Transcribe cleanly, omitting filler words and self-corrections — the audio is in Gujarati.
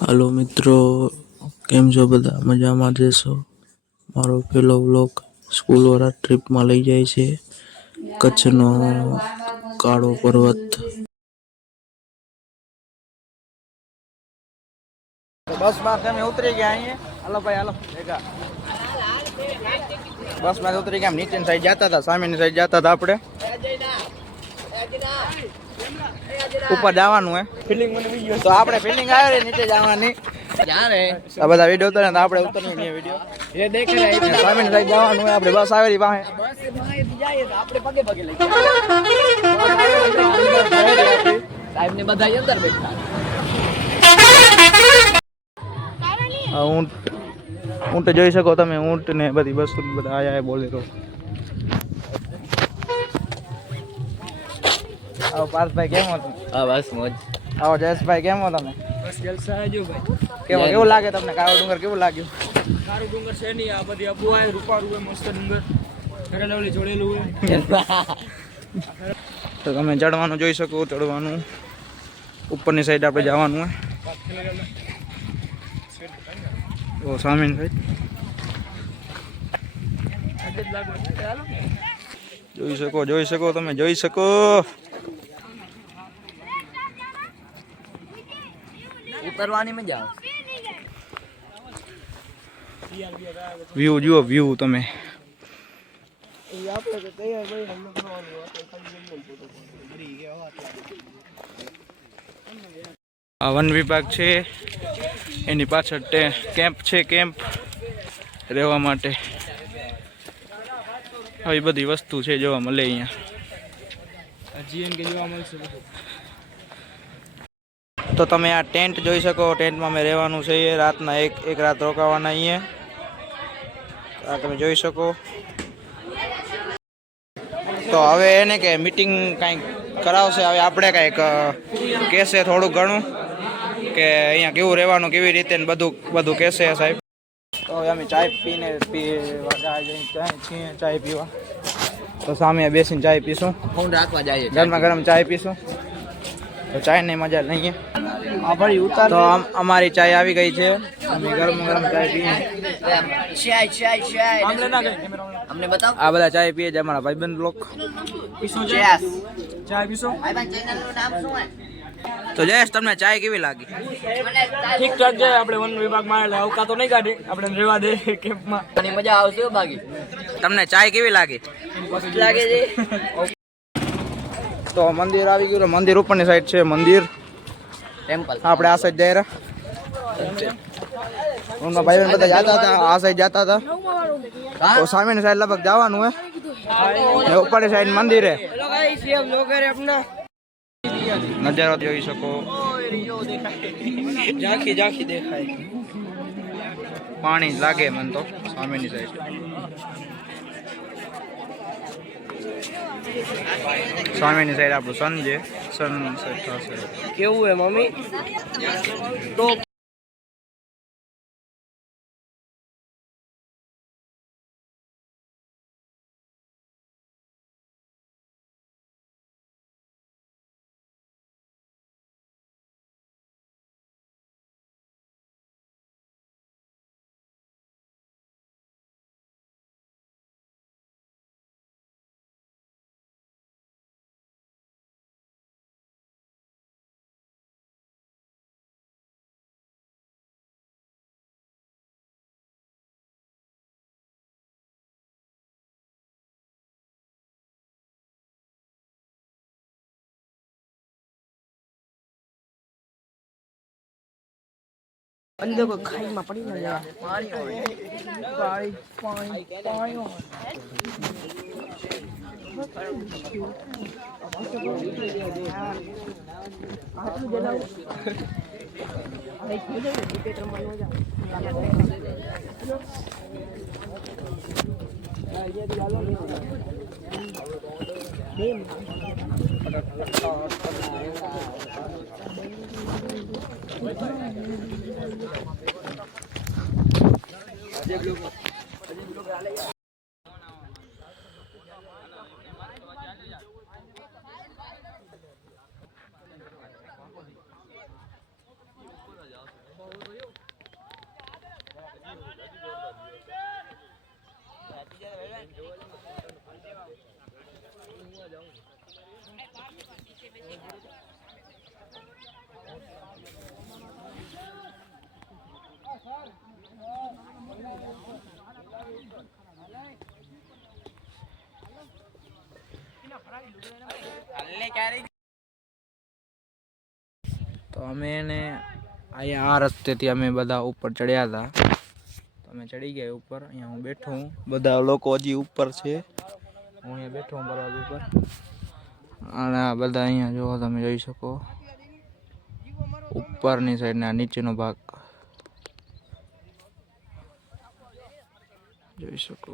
હાલો મિત્રો, કેમ છો બધા? મજામાં જશો? મારો પહેલો વ્લોગ સ્કૂલવાળા ટ્રીપમાં લઈ જાય છે. કચ્છનો કાળો પર્વત. બસ માં તમે ઉતરી ગયા અહીંયા. હાલો ભાઈ હાલો ભેગા. બસ માં ઉતરી ગયા. નીચેની સાઈડ જતા હતા, સામેની સાઈડ જતા હતા આપણે. ઉપર જવાનું હે ફિલિંગ મને આવી ગયો તો આપણે ફિલિંગ આવે રે નીચે જવાની જાણે આ બધા વિડિયો ઉતરે તો આપણે ઉતરવી નહીં વિડિયો એ દેખ રે સામેની સાઈડ જવાનું હે આપણે બસ આવેલી પાસે બસ એ જાય તો આપણે પગે પગે લઈ સાહેબ ને બધા અંદર બેઠા ઊંટ જોઈ શકો તમે ઊંટ ને બધી બસ બધા આયા બોલેરો આવો પાર્થભાઈ કેમ હતો? હા બસ મોજ. આવો જયેશભાઈ કેમ હો તમે? બસ જલસા જો ભાઈ. કેવું લાગે તમને કાળો ડુંગર કેવું લાગ્યું? કાળો ડુંગર છે નહીં આ બધી અબુ આય રૂપારું હોય મસ્ત ડુંગર કરેલાવલી જોડેલું હોય. તો તમે ચડવાનું જોઈ શકો ચડવાનું ઉપરની સાઈડ આપણે જવાનું હોય તો સામેની સાઈડ જોઈ શકો તમે જોઈ શકો ઉતરવાની મજા આવે. વ્યૂ જુઓ વ્યૂ તમે આ વન વિભાગ છે એની પાછળ કેમ્પ છે કેમ્પ રહેવા માટે આવી બધી વસ્તુ છે જોવા મળે અહીંયા જીએન કે જોવા મળશે. તો તમે આ ટેન્ટ જોઈ શકો ટેન્ટમાં મેં રહેવાનું છે રાતના એક રાત રોકાવાના અહીંયા આ તમે જોઈ શકો તો હવે એને કે મીટિંગ કાંઈક કરાવશે હવે આપણે કાંઈક કહેશે થોડું ઘણું કે અહીંયા કેવું રહેવાનું કેવી રીતે ને બધું કહેશે સાહેબ તો હવે અમે ચાય પીવા તો સામે બેસીને ચાય પીશું ફોન રાખવા જાય ગરમા ગરમ ચાય પીશું તો ચાય ની મજા લઈએ તો અમારી ચાય આવી ગઈ છે અમે ગરમ ગરમ ચાય પીએ અમને બતાવ આ બધા ચાય પીએ છે અમારા ભાઈબંધ લોક ચાય પીશો. તો જયેશ તમને ચાય કેવી લાગી? ઠીક ઠાક જાય આપણે વન વિભાગમાં એટલે અવકાતો નહીં કાઢે આપણે રહેવા દે કેમ્પમાં અને મજા આવશે બાકી. તમને ચાય કેવી લાગી? લાગે છે. તો મંદિર આવી ગયું મંદિર ઉપરની સાઈડ છે મંદિર ટેમ્પલ આપણે આ સાઈડ જઈ રહ્યા ભાઈ બધા જતા હતા આ સાઈડ જતા હતા તો સામેની સાઈડ લગભગ જવાનું હે ઉપરની સાઈડ મંદિર હે નજારો જોઈ શકો ઝાંખી ઝાંખી દેખાય પાણી લાગે મને તો સામેની સાઈડ સામેની સાઈડ આપણું સન છે સનસેટ થશે કેવું હે મમ્મી તો અંદર કોઈ ખાઈમાં પડી ન જાય પાણી હોય પાણી અમે એને અહીંયા આ રસ્તેથી અમે બધા ઉપર ચડ્યા હતા. તો અમે ચડી ગયા ઉપર. અહીંયા હું બેઠો હું, બધા લોકો હજી ઉપર છે. હું અહીંયા બેઠો હું બરાબર ઉપર. અને આ બધા અહીંયા જો તમે જોઈ શકો ઉપરની સાઈડ ના નીચેનો ભાગ જોઈ શકો.